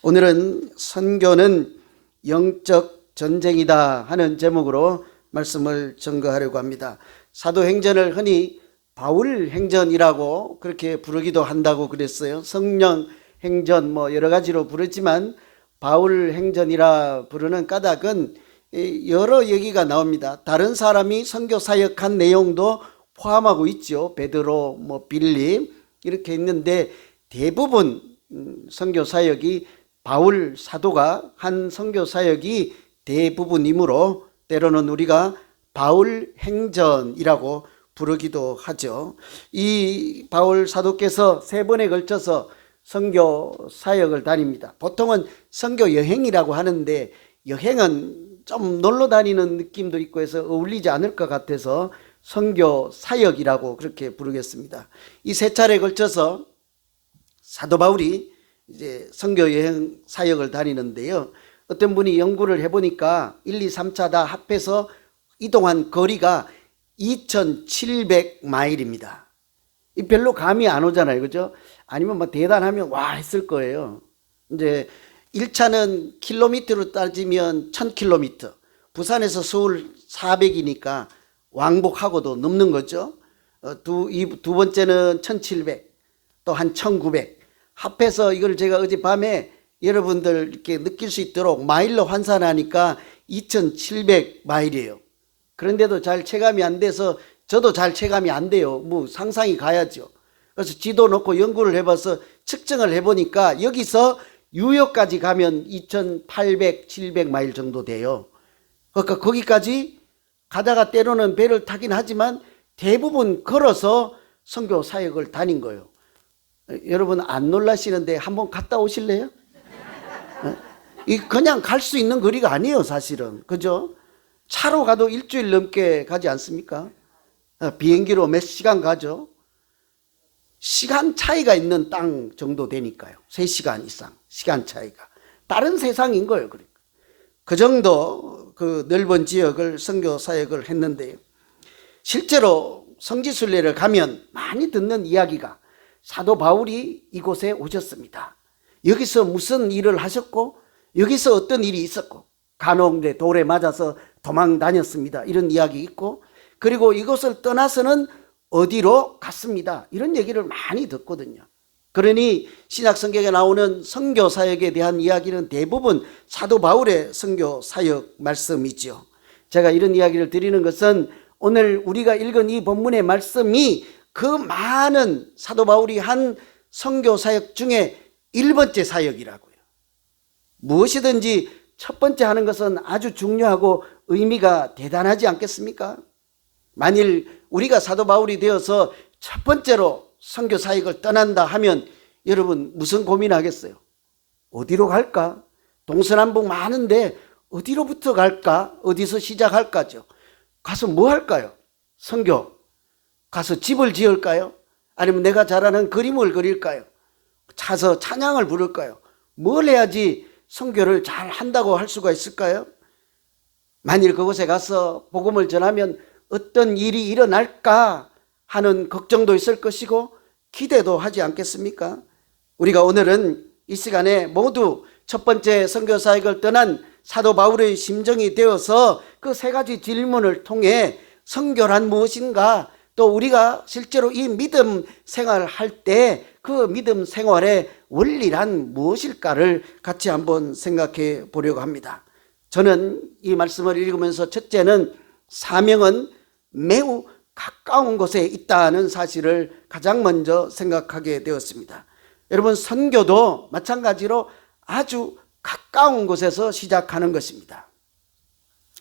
오늘은 선교는 영적 전쟁이다 하는 제목으로 말씀을 전거하려고 합니다. 사도행전을 흔히 바울행전이라고 그렇게 부르기도 한다고 그랬어요. 성령행전 여러 가지로 부르지만 바울행전이라 부르는 까닭은 여러 얘기가 나옵니다. 다른 사람이 선교 사역한 내용도 포함하고 있죠. 베드로, 빌립 이렇게 있는데 대부분 선교 사역이 바울 사도가 한 선교 사역이 대부분이므로 때로는 우리가 바울 행전이라고 부르기도 하죠. 이 바울 사도께서 3번에 걸쳐서 선교 사역을 다닙니다. 보통은 선교 여행이라고 하는데 여행은 좀 놀러 다니는 느낌도 있고 해서 어울리지 않을 것 같아서 선교 사역이라고 그렇게 부르겠습니다. 이 3차례에 걸쳐서 사도 바울이 이제 선교 여행 사역을 다니는데요. 어떤 분이 연구를 해보니까 1, 2, 3차 다 합해서 이동한 거리가 2,700마일입니다. 이 별로 감이 안 오잖아요, 그죠? 아니면 대단하면 와 했을 거예요. 이제 1차는 킬로미터로 따지면 1,000km, 부산에서 서울 400이니까 왕복하고도 넘는 거죠. 두 번째는 1,700, 또 한 1,900. 합해서 이걸 제가 어젯밤에 여러분들 이렇게 느낄 수 있도록 마일로 환산하니까 2,700마일이에요. 그런데도 잘 체감이 안 돼서 저도 잘 체감이 안 돼요. 상상이 가야죠. 그래서 지도 놓고 연구를 해봐서 측정을 해보니까 여기서 뉴욕까지 가면 2,800, 700마일 정도 돼요. 그러니까 거기까지 가다가 때로는 배를 타긴 하지만 대부분 걸어서 선교 사역을 다닌 거예요. 여러분 안 놀라시는데 한번 갔다 오실래요? 그냥 갈 수 있는 거리가 아니에요, 사실은. 그죠? 차로 가도 일주일 넘게 가지 않습니까? 비행기로 몇 시간 가죠? 시간 차이가 있는 땅 정도 되니까요. 3시간 이상 시간 차이가. 다른 세상인 거예요. 그러니까. 그 정도 그 넓은 지역을 선교 사역을 했는데요. 실제로 성지순례를 가면 많이 듣는 이야기가 사도 바울이 이곳에 오셨습니다. 여기서 무슨 일을 하셨고 여기서 어떤 일이 있었고 간혹 돌에 맞아서 도망 다녔습니다. 이런 이야기 있고 그리고 이곳을 떠나서는 어디로 갔습니다. 이런 얘기를 많이 듣거든요. 그러니 신약 성경에 나오는 선교 사역에 대한 이야기는 대부분 사도 바울의 선교 사역 말씀이죠. 제가 이런 이야기를 드리는 것은 오늘 우리가 읽은 이 본문의 말씀이 그 많은 사도 바울이 한 선교 사역 중에 1번째 사역이라고요. 무엇이든지 첫 번째 하는 것은 아주 중요하고 의미가 대단하지 않겠습니까? 만일 우리가 사도 바울이 되어서 첫 번째로 선교 사역을 떠난다 하면 여러분 무슨 고민하겠어요? 어디로 갈까? 동서남북 많은데 어디로부터 갈까? 어디서 시작할까죠? 가서 뭐 할까요? 선교. 가서 집을 지을까요? 아니면 내가 잘하는 그림을 그릴까요? 가서 찬양을 부를까요? 뭘 해야지 선교를 잘 한다고 할 수가 있을까요? 만일 그곳에 가서 복음을 전하면 어떤 일이 일어날까 하는 걱정도 있을 것이고 기대도 하지 않겠습니까? 우리가 오늘은 이 시간에 모두 첫 번째 선교 사역을 떠난 사도 바울의 심정이 되어서 그 3가지 질문을 통해 선교란 무엇인가, 또 우리가 실제로 이 믿음 생활을 할 때 그 믿음 생활의 원리란 무엇일까를 같이 한번 생각해 보려고 합니다. 저는 이 말씀을 읽으면서 첫째는 사명은 매우 가까운 곳에 있다는 사실을 가장 먼저 생각하게 되었습니다. 여러분 선교도 마찬가지로 아주 가까운 곳에서 시작하는 것입니다.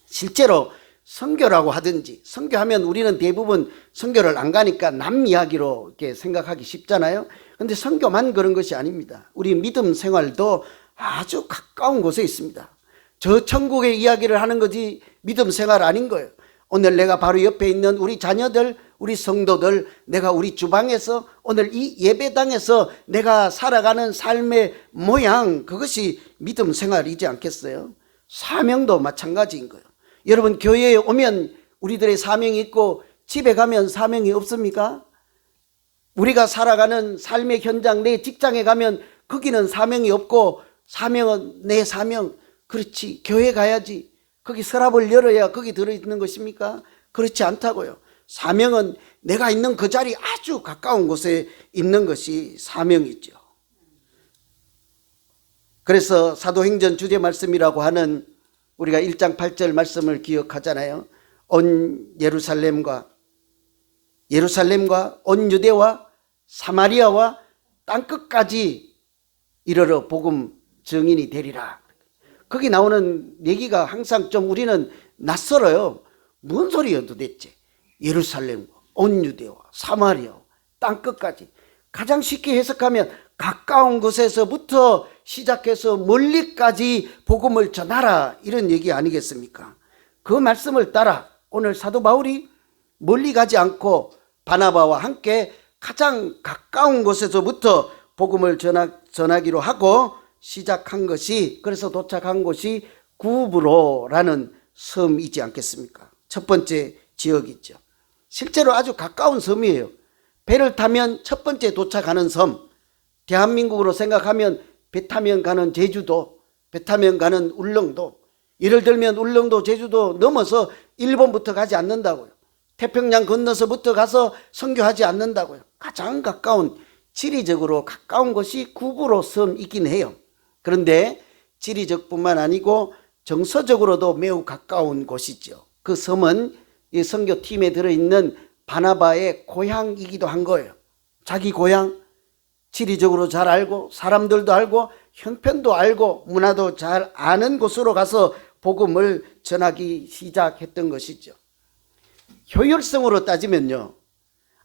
실제로 선교라고 하든지, 선교하면 우리는 대부분 선교를 안 가니까 남 이야기로 이렇게 생각하기 쉽잖아요. 그런데 선교만 그런 것이 아닙니다. 우리 믿음 생활도 아주 가까운 곳에 있습니다. 저 천국의 이야기를 하는 거지 믿음 생활 아닌 거예요. 오늘 내가 바로 옆에 있는 우리 자녀들, 우리 성도들, 내가 우리 주방에서 오늘 이 예배당에서 내가 살아가는 삶의 모양, 그것이 믿음 생활이지 않겠어요? 사명도 마찬가지인 거예요. 여러분 교회에 오면 우리들의 사명이 있고 집에 가면 사명이 없습니까? 우리가 살아가는 삶의 현장, 내 직장에 가면 거기는 사명이 없고 사명은 내 사명. 그렇지. 교회 가야지. 거기 서랍을 열어야 거기 들어있는 것입니까? 그렇지 않다고요. 사명은 내가 있는 그 자리 아주 가까운 곳에 있는 것이 사명이죠. 그래서 사도행전 주제 말씀이라고 하는 우리가 1장 8절 말씀을 기억하잖아요. 온 예루살렘과 온 유대와 사마리아와 땅끝까지 이르러 복음 증인이 되리라. 거기 나오는 얘기가 항상 좀 우리는 낯설어요. 뭔 소리예요 도대체. 예루살렘과 온 유대와 사마리아 땅끝까지. 가장 쉽게 해석하면 가까운 곳에서부터 시작해서 멀리까지 복음을 전하라, 이런 얘기 아니겠습니까? 그 말씀을 따라 오늘 사도 바울이 멀리 가지 않고 바나바와 함께 가장 가까운 곳에서부터 복음을 전하기로 하고 시작한 것이, 그래서 도착한 곳이 구브로라는 섬이지 않겠습니까? 첫 번째 지역이죠. 실제로 아주 가까운 섬이에요. 배를 타면 첫 번째 도착하는 섬. 대한민국으로 생각하면 배 타면 가는 제주도, 배 타면 가는 울릉도, 예를 들면 울릉도, 제주도 넘어서 일본부터 가지 않는다고요. 태평양 건너서부터 가서 선교하지 않는다고요. 가장 가까운, 지리적으로 가까운 것이 구브로 섬이긴 해요. 그런데 지리적뿐만 아니고 정서적으로도 매우 가까운 곳이죠. 그 섬은 이 선교팀에 들어있는 바나바의 고향이기도 한 거예요. 자기 고향, 지리적으로 잘 알고 사람들도 알고 형편도 알고 문화도 잘 아는 곳으로 가서 복음을 전하기 시작했던 것이죠. 효율성으로 따지면요,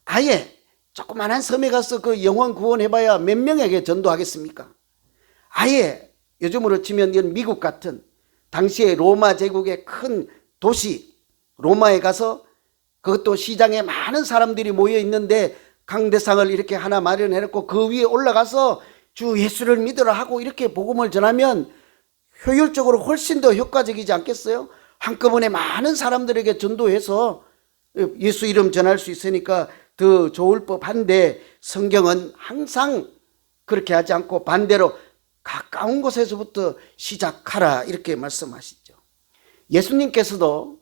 아예 조그만한 섬에 가서 그 영혼 구원해봐야 몇 명에게 전도하겠습니까? 아예 요즘으로 치면 이런 미국 같은 당시에 로마 제국의 큰 도시 로마에 가서, 그것도 시장에 많은 사람들이 모여 있는데 강대상을 이렇게 하나 마련해놓고 그 위에 올라가서 주 예수를 믿으라 하고 이렇게 복음을 전하면 효율적으로 훨씬 더 효과적이지 않겠어요? 한꺼번에 많은 사람들에게 전도해서 예수 이름 전할 수 있으니까 더 좋을 법한데, 성경은 항상 그렇게 하지 않고 반대로 가까운 곳에서부터 시작하라, 이렇게 말씀하시죠. 예수님께서도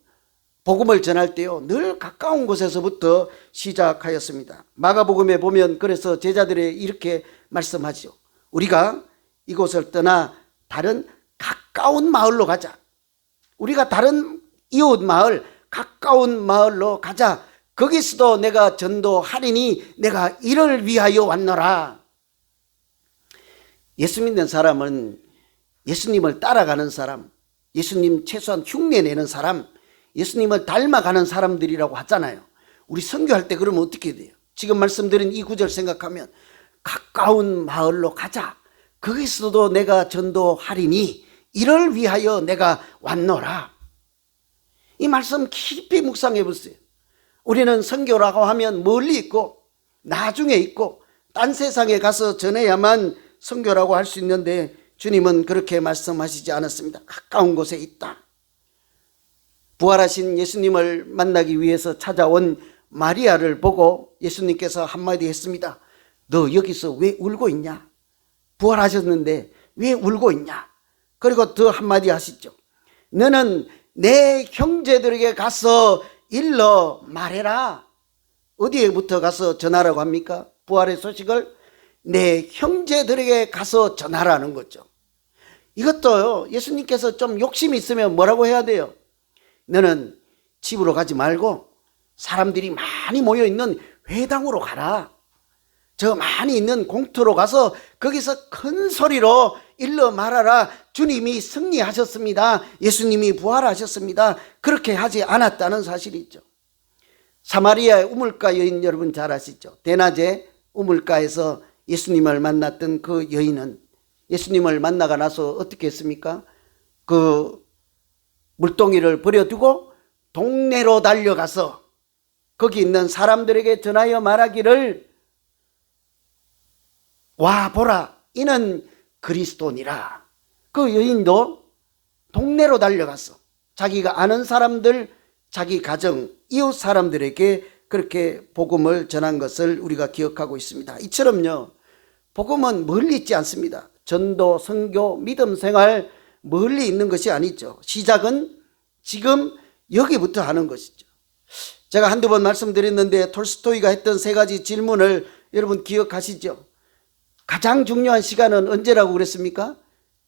복음을 전할 때요, 늘 가까운 곳에서부터 시작하였습니다. 마가복음에 보면 그래서 제자들이 이렇게 말씀하죠. 우리가 이곳을 떠나 다른 가까운 마을로 가자. 우리가 다른 이웃 마을, 가까운 마을로 가자. 거기서도 내가 전도하리니 내가 이를 위하여 왔노라. 예수 믿는 사람은 예수님을 따라가는 사람, 예수님 최소한 흉내내는 사람, 예수님을 닮아가는 사람들이라고 하잖아요. 우리 선교할 때 그러면 어떻게 돼요? 지금 말씀드린 이 구절 생각하면 가까운 마을로 가자. 거기서도 내가 전도하리니 이를 위하여 내가 왔노라. 이 말씀 깊이 묵상해 보세요. 우리는 선교라고 하면 멀리 있고 나중에 있고 딴 세상에 가서 전해야만 선교라고 할 수 있는데, 주님은 그렇게 말씀하시지 않았습니다. 가까운 곳에 있다. 부활하신 예수님을 만나기 위해서 찾아온 마리아를 보고 예수님께서 한마디 했습니다. 너 여기서 왜 울고 있냐? 부활하셨는데 왜 울고 있냐? 그리고 더 한마디 하시죠. 너는 내 형제들에게 가서 일러 말해라. 어디에부터 가서 전하라고 합니까? 부활의 소식을 내 형제들에게 가서 전하라는 거죠. 이것도요, 예수님께서 좀 욕심이 있으면 뭐라고 해야 돼요? 너는 집으로 가지 말고 사람들이 많이 모여있는 회당으로 가라. 저 많이 있는 공터로 가서 거기서 큰 소리로 일러 말하라. 주님이 승리하셨습니다. 예수님이 부활하셨습니다. 그렇게 하지 않았다는 사실이 있죠. 사마리아의 우물가 여인 여러분 잘 아시죠? 대낮에 우물가에서 예수님을 만났던 그 여인은 예수님을 만나가 나서 어떻게 했습니까? 그 물동이를 버려두고 동네로 달려가서 거기 있는 사람들에게 전하여 말하기를, 와 보라 이는 그리스도니라. 그 여인도 동네로 달려가서 자기가 아는 사람들, 자기 가정, 이웃 사람들에게 그렇게 복음을 전한 것을 우리가 기억하고 있습니다. 이처럼요, 복음은 멀리 있지 않습니다. 전도, 선교, 믿음 생활 멀리 있는 것이 아니죠. 시작은 지금 여기부터 하는 것이죠. 제가 한두 번 말씀드렸는데 톨스토이가 했던 세 가지 질문을 여러분 기억하시죠? 가장 중요한 시간은 언제라고 그랬습니까?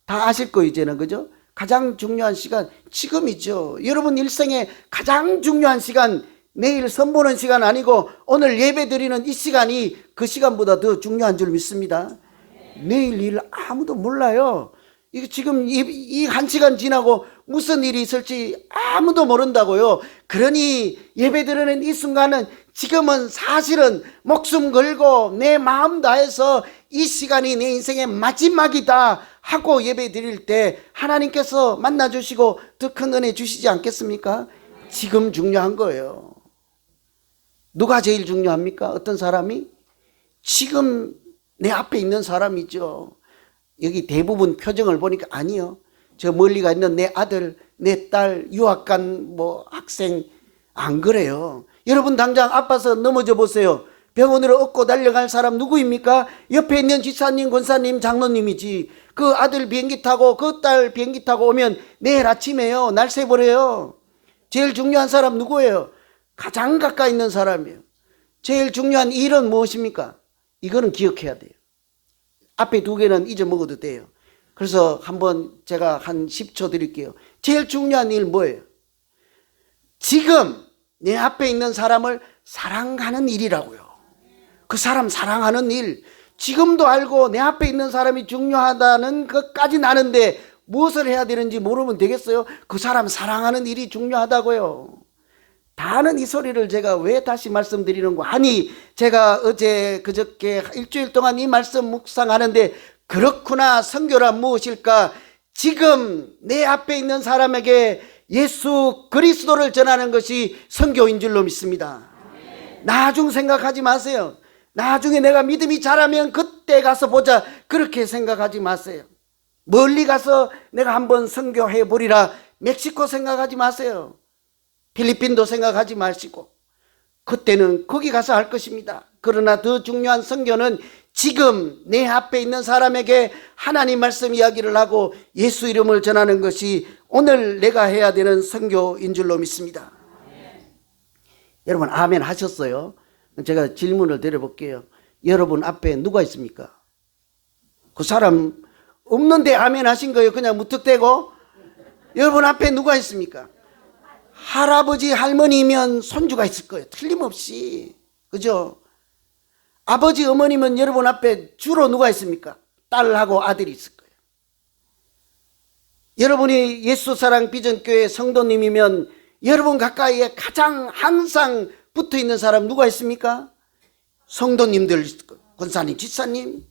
다 아실 거예요 이제는. 그죠? 가장 중요한 시간 지금이죠. 여러분 일생에 가장 중요한 시간, 내일 선보는 시간 아니고 오늘 예배 드리는 이 시간이 그 시간보다 더 중요한 줄 믿습니다. 내일 일 아무도 몰라요. 이게 지금 이 한 시간 지나고 무슨 일이 있을지 아무도 모른다고요. 그러니 예배 드리는 이 순간은 지금은 사실은 목숨 걸고 내 마음 다해서 이 시간이 내 인생의 마지막이다 하고 예배 드릴 때 하나님께서 만나주시고 더 큰 은혜 주시지 않겠습니까? 지금 중요한 거예요. 누가 제일 중요합니까? 어떤 사람이? 지금 내 앞에 있는 사람이죠. 여기 대부분 표정을 보니까 아니요. 저 멀리가 있는 내 아들, 내 딸, 유학간 학생 안 그래요. 여러분 당장 아파서 넘어져 보세요. 병원으로 업고 달려갈 사람 누구입니까? 옆에 있는 지사님, 권사님, 장로님이지. 그 아들 비행기 타고 그 딸 비행기 타고 오면 내일 아침에요. 날 새버려요. 제일 중요한 사람 누구예요? 가장 가까이 있는 사람이에요. 제일 중요한 일은 무엇입니까? 이거는 기억해야 돼요. 앞에 두 개는 잊어먹어도 돼요. 그래서 한번 제가 한 10초 드릴게요. 제일 중요한 일 뭐예요? 지금 내 앞에 있는 사람을 사랑하는 일이라고요. 그 사람 사랑하는 일. 지금도 알고 내 앞에 있는 사람이 중요하다는 것까지는 아는데 무엇을 해야 되는지 모르면 되겠어요? 그 사람 사랑하는 일이 중요하다고요. 다 아는 이 소리를 제가 왜 다시 말씀드리는 거 아니, 제가 어제 그저께 일주일 동안 이 말씀 묵상하는데 그렇구나, 선교란 무엇일까? 지금 내 앞에 있는 사람에게 예수 그리스도를 전하는 것이 선교인 줄로 믿습니다. 나중 생각하지 마세요. 나중에 내가 믿음이 자라면 그때 가서 보자, 그렇게 생각하지 마세요. 멀리 가서 내가 한번 선교해 보리라, 멕시코 생각하지 마세요. 필리핀도 생각하지 마시고 그때는 거기 가서 할 것입니다. 그러나 더 중요한 선교는 지금 내 앞에 있는 사람에게 하나님 말씀 이야기를 하고 예수 이름을 전하는 것이 오늘 내가 해야 되는 선교인 줄로 믿습니다. 여러분 아멘 하셨어요? 제가 질문을 드려볼게요. 여러분 앞에 누가 있습니까? 그 사람 없는데 아멘 하신 거예요? 그냥 무턱대고? 여러분 앞에 누가 있습니까? 할아버지 할머니면 손주가 있을 거예요. 틀림없이. 그죠? 아버지 어머니면 여러분 앞에 주로 누가 있습니까? 딸하고 아들이 있을 거예요. 여러분이 예수사랑 비전교회 성도님이면 여러분 가까이에 가장 항상 붙어있는 사람 누가 있습니까? 성도님들 있을 거예요. 권사님, 지사님.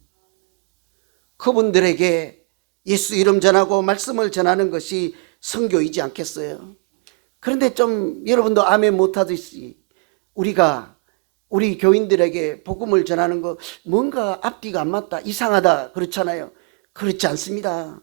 그분들에게 예수 이름 전하고 말씀을 전하는 것이 선교이지 않겠어요? 그런데 좀 여러분도 아멘 못하듯이 우리 교인들에게 복음을 전하는 거 뭔가 앞뒤가 안 맞다, 이상하다 그렇잖아요. 그렇지 않습니다.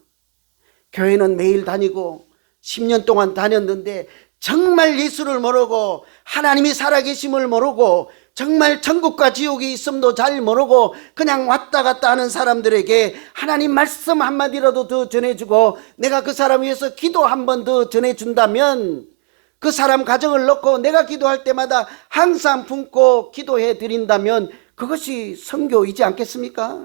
교회는 매일 다니고 10년 동안 다녔는데 정말 예수를 모르고 하나님이 살아계심을 모르고 정말 천국과 지옥이 있음도 잘 모르고 그냥 왔다 갔다 하는 사람들에게 하나님 말씀 한마디라도 더 전해주고 내가 그 사람 위해서 기도 한 번 더 전해준다면 그 사람 가정을 놓고 내가 기도할 때마다 항상 품고 기도해 드린다면 그것이 선교이지 않겠습니까?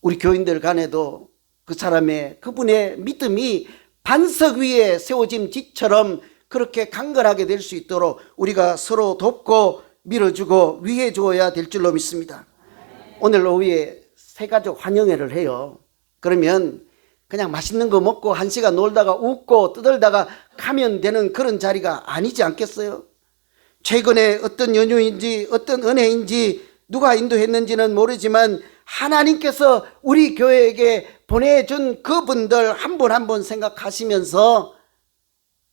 우리 교인들 간에도 그 사람의 그분의 믿음이 반석 위에 세워진 집처럼 그렇게 강건하게 될 수 있도록 우리가 서로 돕고 밀어주고 위해 주어야 될 줄로 믿습니다. 오늘 오후에 새가족 환영회를 해요. 그러면 그냥 맛있는 거 먹고 한 시간 놀다가 웃고 떠들다가 가면 되는 그런 자리가 아니지 않겠어요? 최근에 어떤 연유인지 어떤 은혜인지 누가 인도했는지는 모르지만 하나님께서 우리 교회에게 보내준 그분들 한 분 한 분 생각하시면서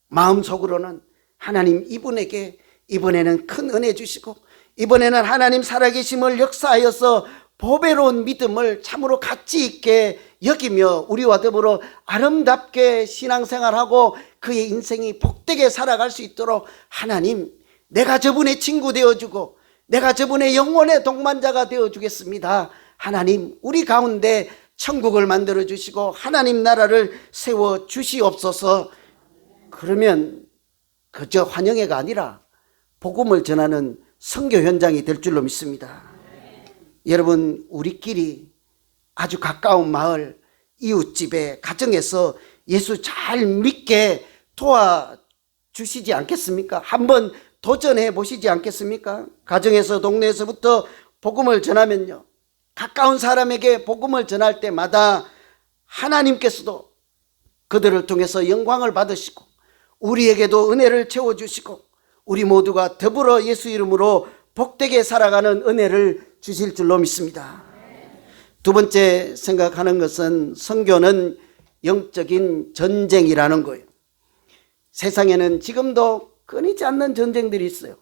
마음속으로는 하나님 이분에게 이번에는 큰 은혜 주시고 이번에는 하나님 살아계심을 역사하여서 보배로운 믿음을 참으로 가치 있게 여기며 우리와 더불어 아름답게 신앙생활하고 그의 인생이 복되게 살아갈 수 있도록 하나님, 내가 저분의 친구 되어주고 내가 저분의 영혼의 동반자가 되어주겠습니다. 하나님, 우리 가운데 천국을 만들어 주시고 하나님 나라를 세워 주시옵소서. 그러면 그저 환영회가 아니라 복음을 전하는 선교 현장이 될 줄로 믿습니다. 여러분, 우리끼리 아주 가까운 마을, 이웃집에, 가정에서 예수 잘 믿게 도와주시지 않겠습니까? 한번 도전해 보시지 않겠습니까? 가정에서, 동네에서부터 복음을 전하면요, 가까운 사람에게 복음을 전할 때마다 하나님께서도 그들을 통해서 영광을 받으시고 우리에게도 은혜를 채워주시고 우리 모두가 더불어 예수 이름으로 복되게 살아가는 은혜를 주실 줄로 믿습니다. 두 번째 생각하는 것은 선교는 영적인 전쟁이라는 거예요. 세상에는 지금도 끊이지 않는 전쟁들이 있어요.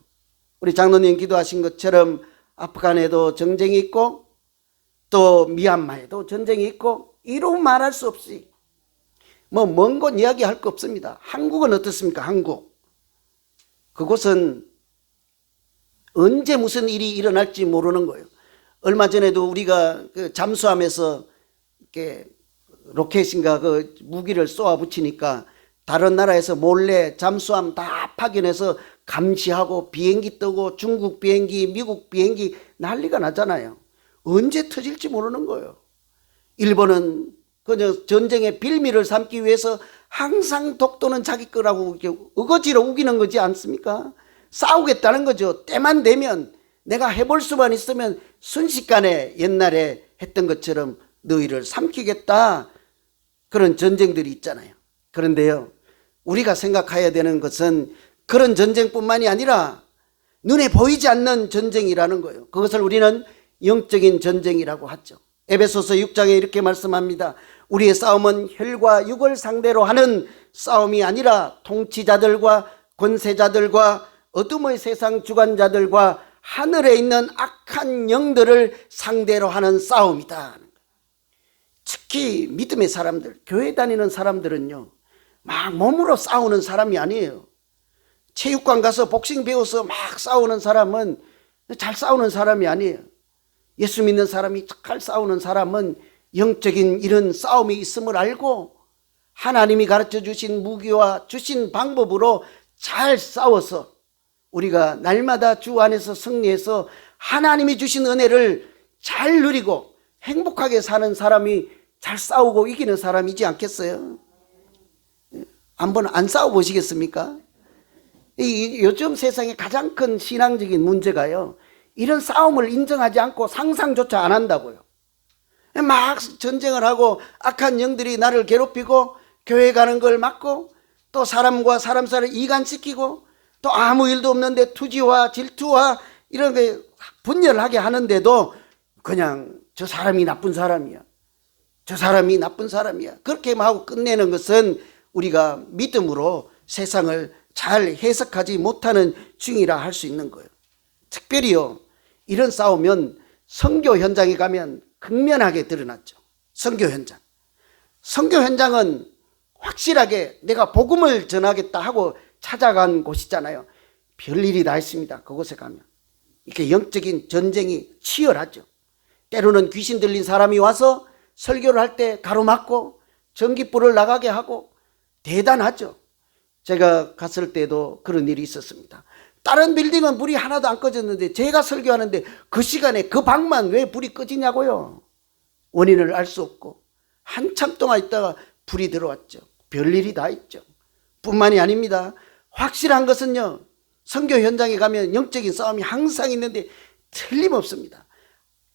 우리 장로님 기도하신 것처럼 아프간에도 전쟁이 있고 또 미얀마에도 전쟁이 있고 이루 말할 수 없이 먼 곳 이야기할 거 없습니다. 한국은 어떻습니까? 한국. 그곳은 언제 무슨 일이 일어날지 모르는 거예요. 얼마 전에도 우리가 그 잠수함에서 이렇게 로켓인가 그 무기를 쏘아 붙이니까 다른 나라에서 몰래 잠수함 다 파견해서 감시하고 비행기 뜨고 중국 비행기, 미국 비행기 난리가 나잖아요. 언제 터질지 모르는 거예요. 일본은 그냥 전쟁의 빌미를 삼기 위해서 항상 독도는 자기 거라고 이렇게 어거지로 우기는 거지 않습니까? 싸우겠다는 거죠. 때만 되면 내가 해볼 수만 있으면 순식간에 옛날에 했던 것처럼 너희를 삼키겠다. 그런 전쟁들이 있잖아요. 그런데요, 우리가 생각해야 되는 것은 그런 전쟁뿐만이 아니라 눈에 보이지 않는 전쟁이라는 거예요. 그것을 우리는 영적인 전쟁이라고 하죠. 에베소서 6장에 이렇게 말씀합니다. 우리의 싸움은 혈과 육을 상대로 하는 싸움이 아니라 통치자들과 권세자들과 어둠의 세상 주관자들과 하늘에 있는 악한 영들을 상대로 하는 싸움이다. 특히 믿음의 사람들, 교회 다니는 사람들은요, 막 몸으로 싸우는 사람이 아니에요. 체육관 가서 복싱 배워서 막 싸우는 사람은 잘 싸우는 사람이 아니에요. 예수 믿는 사람이 잘 싸우는 사람은 영적인 이런 싸움이 있음을 알고 하나님이 가르쳐 주신 무기와 주신 방법으로 잘 싸워서 우리가 날마다 주 안에서 승리해서 하나님이 주신 은혜를 잘 누리고 행복하게 사는 사람이 잘 싸우고 이기는 사람이지 않겠어요? 한번 안 싸워보시겠습니까? 요즘 세상에 가장 큰 신앙적인 문제가요, 이런 싸움을 인정하지 않고 상상조차 안 한다고요. 막 전쟁을 하고 악한 영들이 나를 괴롭히고 교회 가는 걸 막고 또 사람과 사람 사이를 이간시키고 또 아무 일도 없는데 투지와 질투와 이런 게 분열하게 하는데도 그냥 저 사람이 나쁜 사람이야, 저 사람이 나쁜 사람이야, 그렇게 하고 끝내는 것은 우리가 믿음으로 세상을 잘 해석하지 못하는 중이라 할 수 있는 거예요. 특별히요, 이런 싸우면 선교 현장에 가면 극명하게 드러났죠. 선교 현장. 선교 현장은 확실하게 내가 복음을 전하겠다 하고 찾아간 곳이잖아요. 별일이 다 있습니다. 그곳에 가면 이렇게 영적인 전쟁이 치열하죠. 때로는 귀신 들린 사람이 와서 설교를 할 때 가로막고 전깃불을 나가게 하고 대단하죠. 제가 갔을 때도 그런 일이 있었습니다. 다른 빌딩은 불이 하나도 안 꺼졌는데 제가 설교하는데 그 시간에 그 방만 왜 불이 꺼지냐고요. 원인을 알 수 없고 한참 동안 있다가 불이 들어왔죠. 별일이 다 있죠. 뿐만이 아닙니다. 확실한 것은요, 선교 현장에 가면 영적인 싸움이 항상 있는데 틀림없습니다.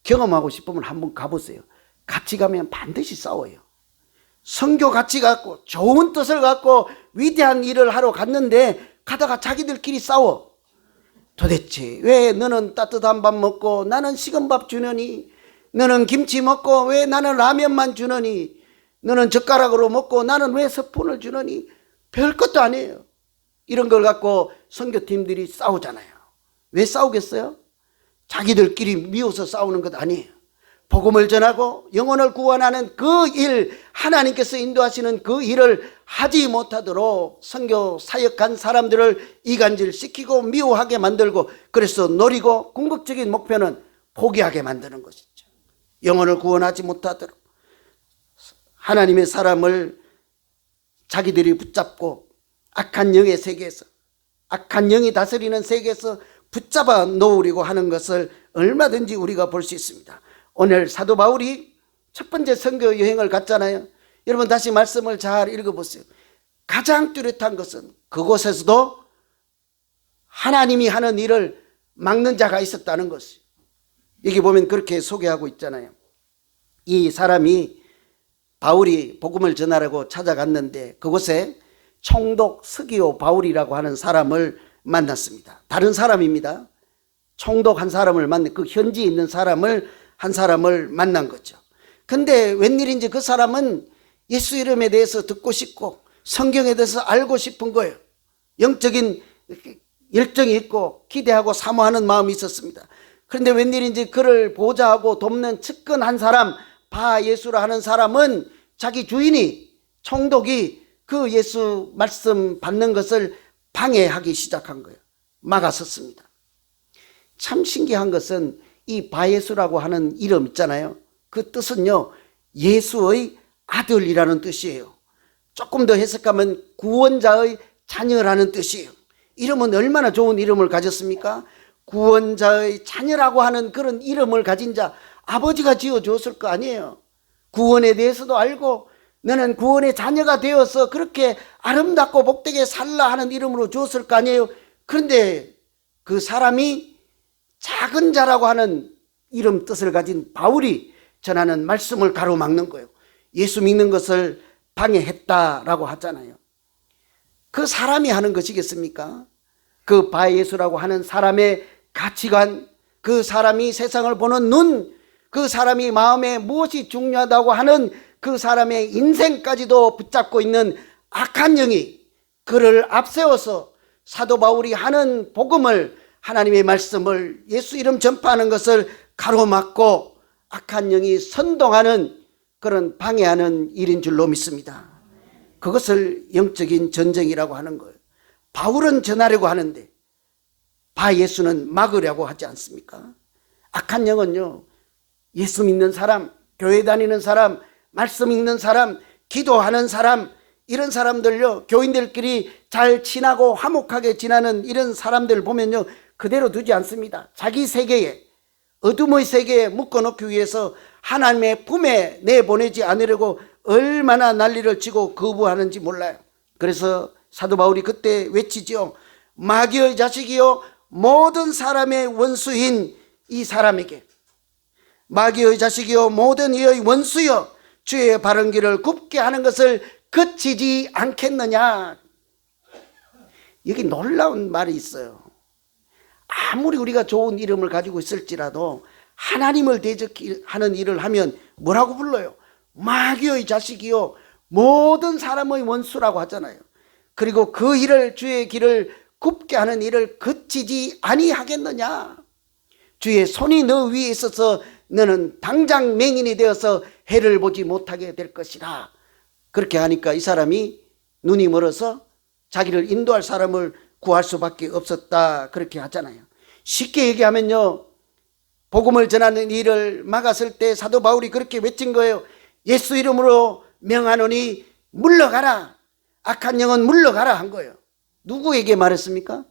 경험하고 싶으면 한번 가보세요. 같이 가면 반드시 싸워요. 선교 같이 갖고 좋은 뜻을 갖고 위대한 일을 하러 갔는데 가다가 자기들끼리 싸워. 도대체 왜 너는 따뜻한 밥 먹고 나는 식은 밥 주느니, 너는 김치 먹고 왜 나는 라면만 주느니, 너는 젓가락으로 먹고 나는 왜 스푼을 주느니, 별것도 아니에요. 이런 걸 갖고 선교팀들이 싸우잖아요. 왜 싸우겠어요? 자기들끼리 미워서 싸우는 것 아니에요. 복음을 전하고 영혼을 구원하는 그 일, 하나님께서 인도하시는 그 일을 하지 못하도록 선교 사역한 사람들을 이간질시키고 미워하게 만들고, 그래서 노리고 궁극적인 목표는 포기하게 만드는 것이죠. 영혼을 구원하지 못하도록. 하나님의 사람을 자기들이 붙잡고 악한 영의 세계에서, 악한 영이 다스리는 세계에서 붙잡아 놓으려고 하는 것을 얼마든지 우리가 볼 수 있습니다. 오늘 사도 바울이 첫 번째 선교 여행을 갔잖아요. 여러분 다시 말씀을 잘 읽어보세요. 가장 뚜렷한 것은 그곳에서도 하나님이 하는 일을 막는 자가 있었다는 것이에요. 여기 보면 그렇게 소개하고 있잖아요. 이 사람이 바울이 복음을 전하려고 찾아갔는데 그곳에 총독 스기오 바울이라고 하는 사람을 만났습니다. 다른 사람입니다. 총독 한 사람을 만난, 그 현지에 있는 사람을 한 사람을 만난 거죠. 근데 웬일인지 그 사람은 예수 이름에 대해서 듣고 싶고 성경에 대해서 알고 싶은 거예요. 영적인 열정이 있고 기대하고 사모하는 마음이 있었습니다. 그런데 웬일인지 그를 보좌하고 돕는 측근한 사람, 바 예수라 하는 사람은 자기 주인이, 총독이 그 예수 말씀 받는 것을 방해하기 시작한 거예요. 막았었습니다. 참 신기한 것은 이 바예수라고 하는 이름 있잖아요. 그 뜻은요, 예수의 아들이라는 뜻이에요. 조금 더 해석하면 구원자의 자녀라는 뜻이에요. 이름은 얼마나 좋은 이름을 가졌습니까? 구원자의 자녀라고 하는 그런 이름을 가진 자, 아버지가 지어줬을 거 아니에요. 구원에 대해서도 알고 너는 구원의 자녀가 되어서 그렇게 아름답고 복되게 살라 하는 이름으로 줬을 거 아니에요. 그런데 그 사람이 작은 자라고 하는 이름 뜻을 가진 바울이 전하는 말씀을 가로막는 거예요. 예수 믿는 것을 방해했다라고 하잖아요. 그 사람이 하는 것이겠습니까? 그 바예수라고 하는 사람의 가치관, 그 사람이 세상을 보는 눈, 그 사람이 마음에 무엇이 중요하다고 하는 그 사람의 인생까지도 붙잡고 있는 악한 영이 그를 앞세워서 사도 바울이 하는 복음을, 하나님의 말씀을, 예수 이름 전파하는 것을 가로막고 악한 영이 선동하는 그런 방해하는 일인 줄로 믿습니다. 그것을 영적인 전쟁이라고 하는 거예요. 바울은 전하려고 하는데 바예수는 막으려고 하지 않습니까? 악한 영은요, 예수 믿는 사람, 교회 다니는 사람, 말씀 읽는 사람, 기도하는 사람, 이런 사람들요, 교인들끼리 잘 친하고 화목하게 지나는 이런 사람들 보면요, 그대로 두지 않습니다. 자기 세계에, 어둠의 세계에 묶어놓기 위해서 하나님의 품에 내보내지 않으려고 얼마나 난리를 치고 거부하는지 몰라요. 그래서 사도 바울이 그때 외치죠. 마귀의 자식이요, 모든 사람의 원수인 이 사람에게, 마귀의 자식이요, 모든 이의 원수여, 주의 바른 길을 굽게 하는 것을 그치지 않겠느냐. 여기 놀라운 말이 있어요. 아무리 우리가 좋은 이름을 가지고 있을지라도 하나님을 대적하는 일을 하면 뭐라고 불러요? 마귀의 자식이요, 모든 사람의 원수라고 하잖아요. 그리고 그 일을, 주의 길을 굽게 하는 일을 그치지 아니하겠느냐. 주의 손이 너 위에 있어서 너는 당장 맹인이 되어서 해를 보지 못하게 될 것이라. 그렇게 하니까 이 사람이 눈이 멀어서 자기를 인도할 사람을 구할 수밖에 없었다, 그렇게 하잖아요. 쉽게 얘기하면요, 복음을 전하는 일을 막았을 때 사도 바울이 그렇게 외친 거예요. 예수 이름으로 명하노니 물러가라. 악한 영은 물러가라 한 거예요. 누구에게 말했습니까?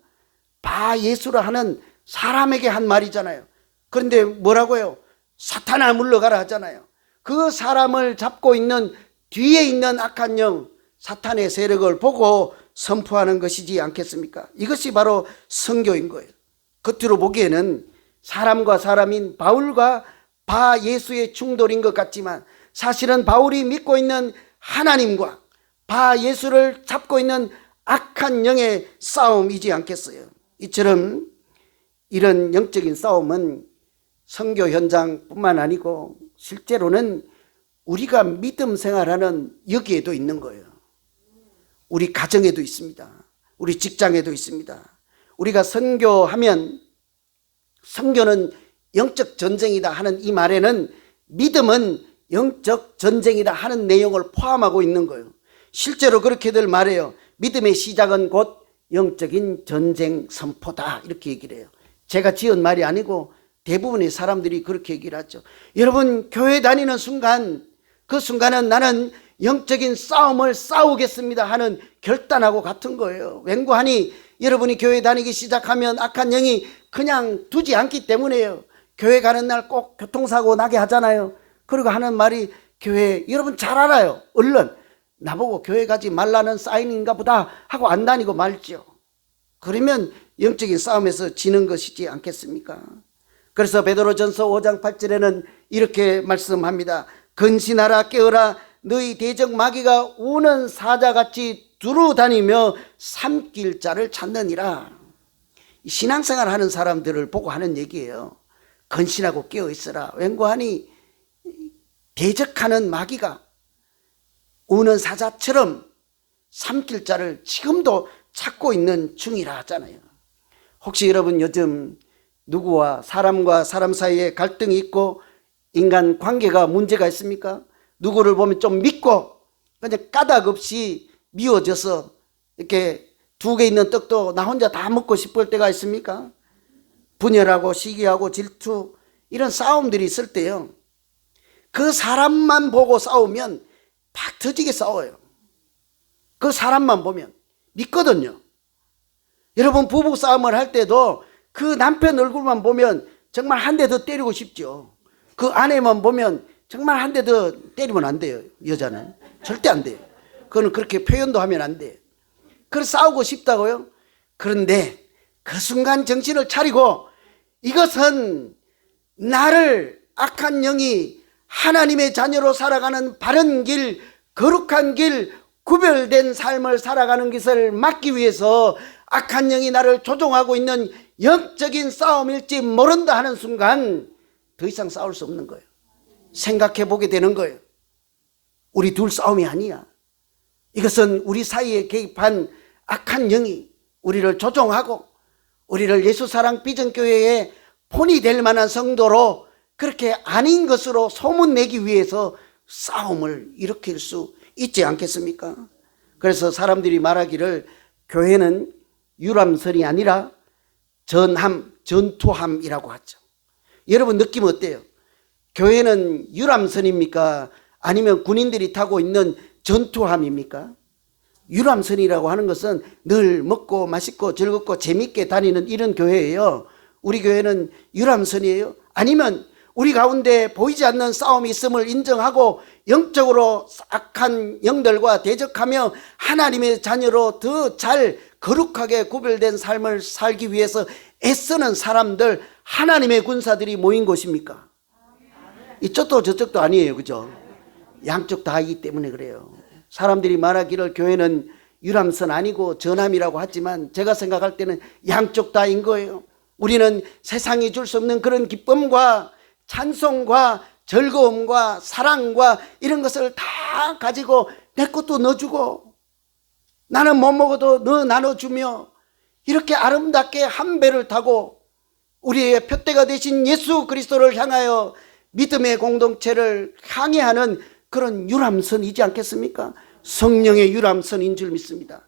바예수라 하는 사람에게 한 말이잖아요. 그런데 뭐라고요? 사탄아 물러가라 하잖아요. 그 사람을 잡고 있는 뒤에 있는 악한 영, 사탄의 세력을 보고 선포하는 것이지 않겠습니까? 이것이 바로 선교인 거예요. 겉으로 보기에는 사람과 사람인 바울과 바예수의 충돌인 것 같지만 사실은 바울이 믿고 있는 하나님과 바예수를 잡고 있는 악한 영의 싸움이지 않겠어요? 이처럼 이런 영적인 싸움은 선교 현장뿐만 아니고 실제로는 우리가 믿음 생활하는 여기에도 있는 거예요. 우리 가정에도 있습니다. 우리 직장에도 있습니다. 우리가 선교하면, 선교는 영적 전쟁이다 하는 이 말에는 믿음은 영적 전쟁이다 하는 내용을 포함하고 있는 거예요. 실제로 그렇게들 말해요. 믿음의 시작은 곧 영적인 전쟁 선포다, 이렇게 얘기를 해요. 제가 지은 말이 아니고 대부분의 사람들이 그렇게 얘기를 하죠. 여러분, 교회 다니는 순간, 그 순간은 나는 영적인 싸움을 싸우겠습니다 하는 결단하고 같은 거예요. 웬고하니 여러분이 교회 다니기 시작하면 악한 영이 그냥 두지 않기 때문에요. 교회 가는 날 꼭 교통사고 나게 하잖아요. 그리고 하는 말이, 교회 여러분 잘 알아요. 얼른 나보고 교회 가지 말라는 사인인가 보다 하고 안 다니고 말죠. 그러면 영적인 싸움에서 지는 것이지 않겠습니까? 그래서 베드로전서 5장 8절에는 이렇게 말씀합니다. 근신하라, 깨어라, 너희 대적 마귀가 우는 사자같이 두루 다니며 삼킬 자를 찾느니라. 신앙생활 하는 사람들을 보고 하는 얘기예요. 근신하고 깨어 있어라. 웬고하니 대적하는 마귀가 우는 사자처럼 삼킬 자를 지금도 찾고 있는 중이라 하잖아요. 혹시 여러분 요즘 누구와 사람과 사람 사이에 갈등이 있고 인간 관계가 문제가 있습니까? 누구를 보면 좀 믿고 그냥 까닭 없이 미워져서 이렇게 두 개 있는 떡도 나 혼자 다 먹고 싶을 때가 있습니까? 분열하고 시기하고 질투, 이런 싸움들이 있을 때요, 그 사람만 보고 싸우면 팍 터지게 싸워요. 그 사람만 보면 믿거든요. 여러분 부부 싸움을 할 때도 그 남편 얼굴만 보면 정말 한 대 더 때리고 싶죠. 그 아내만 보면 정말 한 대 더 때리면 안 돼요. 여자는 절대 안 돼요. 그거는 그렇게 표현도 하면 안 돼요. 그래서 싸우고 싶다고요. 그런데 그 순간 정신을 차리고, 이것은 나를 악한 영이 하나님의 자녀로 살아가는 바른 길, 거룩한 길, 구별된 삶을 살아가는 것을 막기 위해서 악한 영이 나를 조종하고 있는 영적인 싸움일지 모른다 하는 순간 더 이상 싸울 수 없는 거예요. 생각해 보게 되는 거예요. 우리 둘 싸움이 아니야. 이것은 우리 사이에 개입한 악한 영이 우리를 조종하고 우리를 예수사랑 비전교회의 본이 될 만한 성도로 그렇게 아닌 것으로 소문내기 위해서 싸움을 일으킬 수 있지 않겠습니까? 그래서 사람들이 말하기를 교회는 유람선이 아니라 전함, 전투함이라고 하죠. 여러분 느낌 어때요? 교회는 유람선입니까? 아니면 군인들이 타고 있는 전투함입니까? 유람선이라고 하는 것은 늘 먹고 맛있고 즐겁고 재밌게 다니는 이런 교회예요. 우리 교회는 유람선이에요? 아니면 우리 가운데 보이지 않는 싸움이 있음을 인정하고 영적으로 악한 영들과 대적하며 하나님의 자녀로 더 잘 거룩하게 구별된 삶을 살기 위해서 애쓰는 사람들, 하나님의 군사들이 모인 곳입니까? 이쪽도 저쪽도 아니에요. 그죠? 양쪽 다이기 때문에 그래요. 사람들이 말하기를 교회는 유람선 아니고 전함이라고 하지만 제가 생각할 때는 양쪽 다인 거예요. 우리는 세상이 줄 수 없는 그런 기쁨과 찬송과 즐거움과 사랑과 이런 것을 다 가지고 내 것도 넣어주고 나는 못 먹어도 너 나눠주며 이렇게 아름답게 한 배를 타고 우리의 표대가 되신 예수 그리스도를 향하여 믿음의 공동체를 항해하는 그런 유람선이지 않겠습니까? 성령의 유람선인 줄 믿습니다.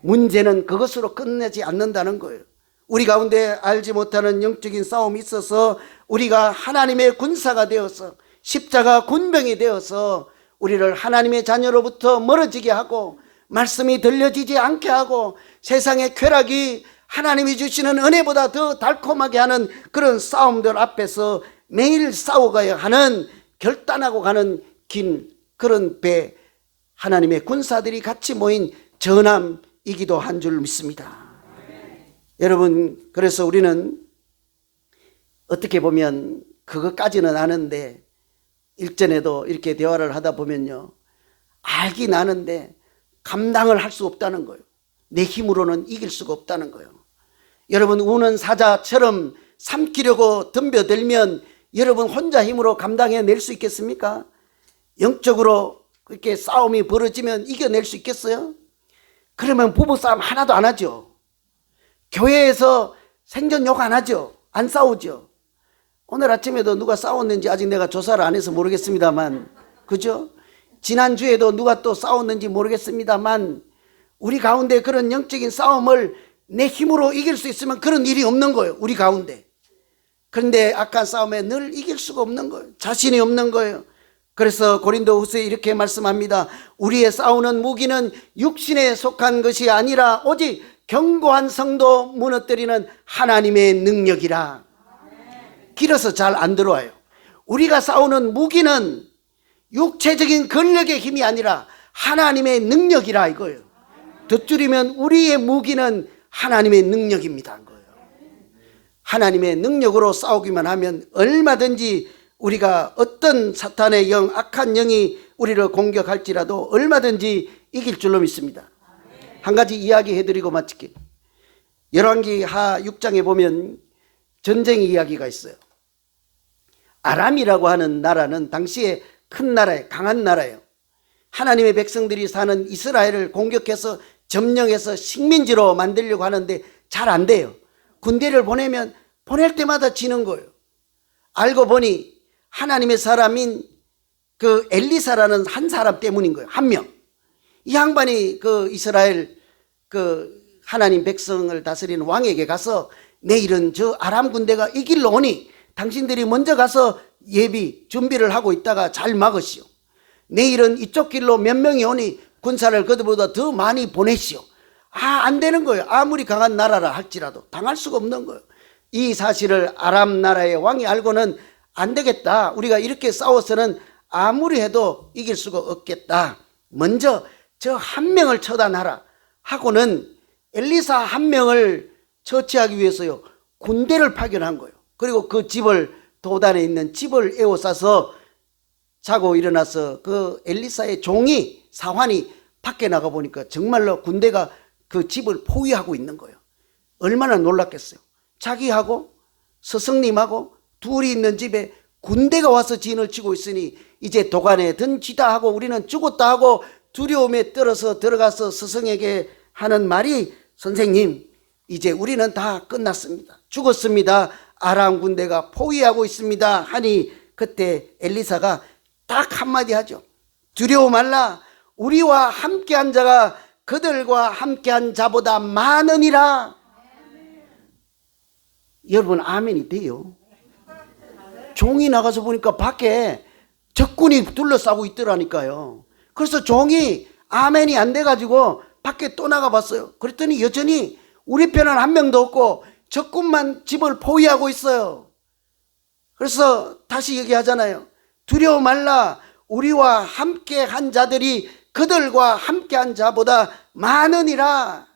문제는 그것으로 끝내지 않는다는 거예요. 우리 가운데 알지 못하는 영적인 싸움이 있어서 우리가 하나님의 군사가 되어서 십자가 군병이 되어서 우리를 하나님의 자녀로부터 멀어지게 하고 말씀이 들려지지 않게 하고 세상의 쾌락이 하나님이 주시는 은혜보다 더 달콤하게 하는 그런 싸움들 앞에서 매일 싸워가야 하는, 결단하고 가는 긴 그런 배, 하나님의 군사들이 같이 모인 전함이기도 한 줄 믿습니다. 여러분, 그래서 우리는 어떻게 보면 그것까지는 아는데 일전에도 이렇게 대화를 하다 보면요, 알긴 아는데 감당을 할 수 없다는 거예요. 내 힘으로는 이길 수가 없다는 거예요. 여러분, 우는 사자처럼 삼키려고 덤벼들면 여러분 혼자 힘으로 감당해낼 수 있겠습니까? 영적으로 그렇게 싸움이 벌어지면 이겨낼 수 있겠어요? 그러면 부부싸움 하나도 안 하죠. 교회에서 생전 욕 안 하죠. 안 싸우죠. 오늘 아침에도 누가 싸웠는지 아직 내가 조사를 안 해서 모르겠습니다만, 그죠? 지난주에도 누가 또 싸웠는지 모르겠습니다만, 우리 가운데 그런 영적인 싸움을 내 힘으로 이길 수 있으면 그런 일이 없는 거예요. 우리 가운데. 그런데 악한 싸움에 늘 이길 수가 없는 거예요. 자신이 없는 거예요. 그래서 고린도후서에 이렇게 말씀합니다. 우리의 싸우는 무기는 육신에 속한 것이 아니라 오직 견고한 성도 무너뜨리는 하나님의 능력이라. 길어서 잘 안 들어와요. 우리가 싸우는 무기는 육체적인 권력의 힘이 아니라 하나님의 능력이라 이거예요. 더 줄이면 우리의 무기는 하나님의 능력입니다. 하나님의 능력으로 싸우기만 하면 얼마든지 우리가 어떤 사탄의 영, 악한 영이 우리를 공격할지라도 얼마든지 이길 줄로 믿습니다. 한 가지 이야기 해드리고 마칠게요. 열왕기하 6장에 보면 전쟁 이야기가 있어요. 아람이라고 하는 나라는 당시에 큰 나라예요. 강한 나라예요. 하나님의 백성들이 사는 이스라엘을 공격해서 점령해서 식민지로 만들려고 하는데 잘 안 돼요. 군대를 보낼 때마다 지는 거예요. 알고 보니 하나님의 사람인 그 엘리사라는 한 사람 때문인 거예요. 한 명. 이 양반이 그 이스라엘 그 하나님 백성을 다스리는 왕에게 가서 내일은 저 아람 군대가 이 길로 오니 당신들이 먼저 가서 예비 준비를 하고 있다가 잘 막으시오. 내일은 이쪽 길로 몇 명이 오니 군사를 그들보다 더 많이 보내시오. 안 되는 거예요. 아무리 강한 나라라 할지라도 당할 수가 없는 거예요. 이 사실을 아람 나라의 왕이 알고는 안 되겠다. 우리가 이렇게 싸워서는 아무리 해도 이길 수가 없겠다. 먼저 저 한 명을 처단하라 하고는 엘리사 한 명을 처치하기 위해서요 군대를 파견한 거예요. 그리고 그 집을 도단에 있는 집을 에워싸서 자고 일어나서 그 엘리사의 종이 사환이 밖에 나가 보니까 정말로 군대가 그 집을 포위하고 있는 거예요. 얼마나 놀랐겠어요. 자기하고 스승님하고 둘이 있는 집에 군대가 와서 진을 치고 있으니 이제 도간에 든지다 하고 우리는 죽었다 하고 두려움에 떨어서 들어가서 스승에게 하는 말이 선생님 이제 우리는 다 끝났습니다. 죽었습니다. 아람 군대가 포위하고 있습니다 하니 그때 엘리사가 딱 한마디 하죠. 두려워 말라. 우리와 함께한 자가 그들과 함께한 자보다 많으니라. 여러분 아멘이 돼요. 종이 나가서 보니까 밖에 적군이 둘러싸고 있더라니까요. 그래서 종이 아멘이 안 돼가지고 밖에 또 나가봤어요. 그랬더니 여전히 우리 편은 한 명도 없고 적군만 집을 포위하고 있어요. 그래서 다시 얘기하잖아요. 두려워 말라. 우리와 함께 한 자들이 그들과 함께 한 자보다 많으니라.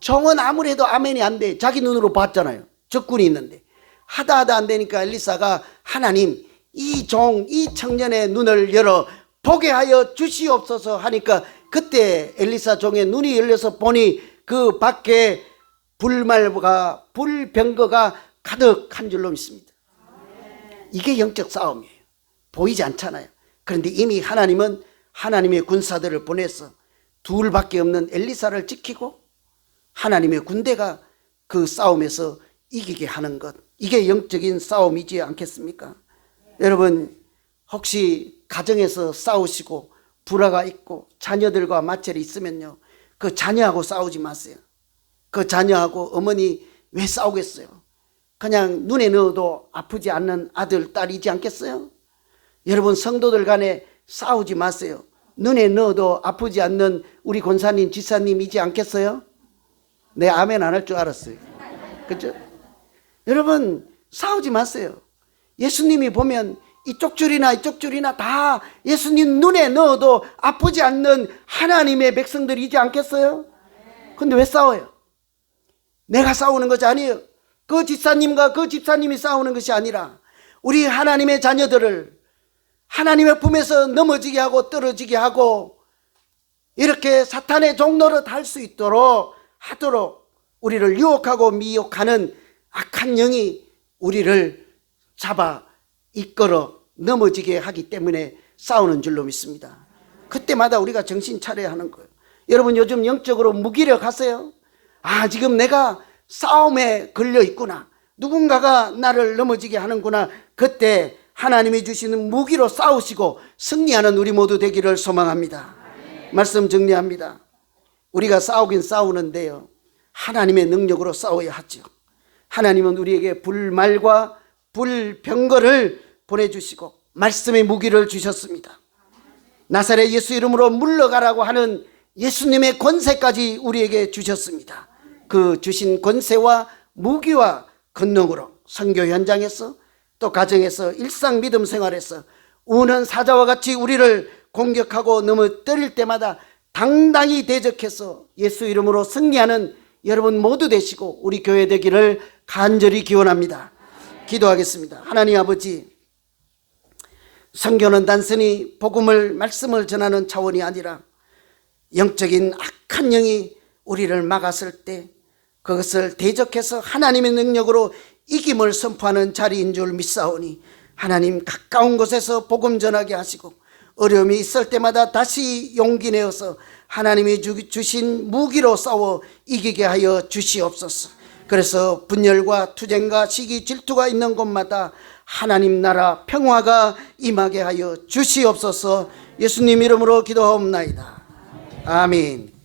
종은 아무래도 아멘이 안 돼. 자기 눈으로 봤잖아요. 적군이 있는데. 하다 안 되니까 엘리사가 하나님 이 종, 이 청년의 눈을 열어 보게 하여 주시옵소서 하니까 그때 엘리사 종의 눈이 열려서 보니 그 밖에 불말과 불병거가 가득한 줄로 믿습니다. 이게 영적 싸움이에요. 보이지 않잖아요. 그런데 이미 하나님은 하나님의 군사들을 보내서 둘밖에 없는 엘리사를 지키고 하나님의 군대가 그 싸움에서 이기게 하는 것, 이게 영적인 싸움이지 않겠습니까? 여러분 혹시 가정에서 싸우시고 불화가 있고 자녀들과 마찰이 있으면요 그 자녀하고 싸우지 마세요. 그 자녀하고 어머니 왜 싸우겠어요? 그냥 눈에 넣어도 아프지 않는 아들, 딸이지 않겠어요? 여러분 성도들 간에 싸우지 마세요. 눈에 넣어도 아프지 않는 우리 권사님, 지사님이지 않겠어요? 내 아멘 안 할 줄 알았어요. 그렇죠? 여러분 싸우지 마세요. 예수님이 보면 이쪽 줄이나 다 예수님 눈에 넣어도 아프지 않는 하나님의 백성들이지 않겠어요? 근데 왜 싸워요? 내가 싸우는 것이 아니에요. 그 집사님과 그 집사님이 싸우는 것이 아니라 우리 하나님의 자녀들을 하나님의 품에서 넘어지게 하고 떨어지게 하고 이렇게 사탄의 종노릇 할 수 있도록 하도록 우리를 유혹하고 미혹하는 악한 영이 우리를 잡아 이끌어 넘어지게 하기 때문에 싸우는 줄로 믿습니다. 그때마다 우리가 정신 차려야 하는 거예요. 여러분 요즘 영적으로 무기력하세요? 지금 내가 싸움에 걸려 있구나. 누군가가 나를 넘어지게 하는구나. 그때 하나님이 주시는 무기로 싸우시고 승리하는 우리 모두 되기를 소망합니다. 말씀 정리합니다. 우리가 싸우긴 싸우는데요 하나님의 능력으로 싸워야 하죠. 하나님은 우리에게 불말과 불병거를 보내주시고 말씀의 무기를 주셨습니다. 나사렛 예수 이름으로 물러가라고 하는 예수님의 권세까지 우리에게 주셨습니다. 그 주신 권세와 무기와 권능으로 선교 현장에서 또 가정에서 일상 믿음 생활에서 우는 사자와 같이 우리를 공격하고 넘어뜨릴 때마다 당당히 대적해서 예수 이름으로 승리하는 여러분 모두 되시고 우리 교회 되기를 간절히 기원합니다. 기도하겠습니다. 하나님 아버지, 선교는 단순히 복음을 말씀을 전하는 차원이 아니라 영적인 악한 영이 우리를 막았을 때 그것을 대적해서 하나님의 능력으로 이김을 선포하는 자리인 줄 믿사오니 하나님 가까운 곳에서 복음 전하게 하시고 어려움이 있을 때마다 다시 용기 내어서 하나님이 주신 무기로 싸워 이기게 하여 주시옵소서. 그래서 분열과 투쟁과 시기 질투가 있는 곳마다 하나님 나라 평화가 임하게 하여 주시옵소서. 예수님 이름으로 기도하옵나이다. 아멘.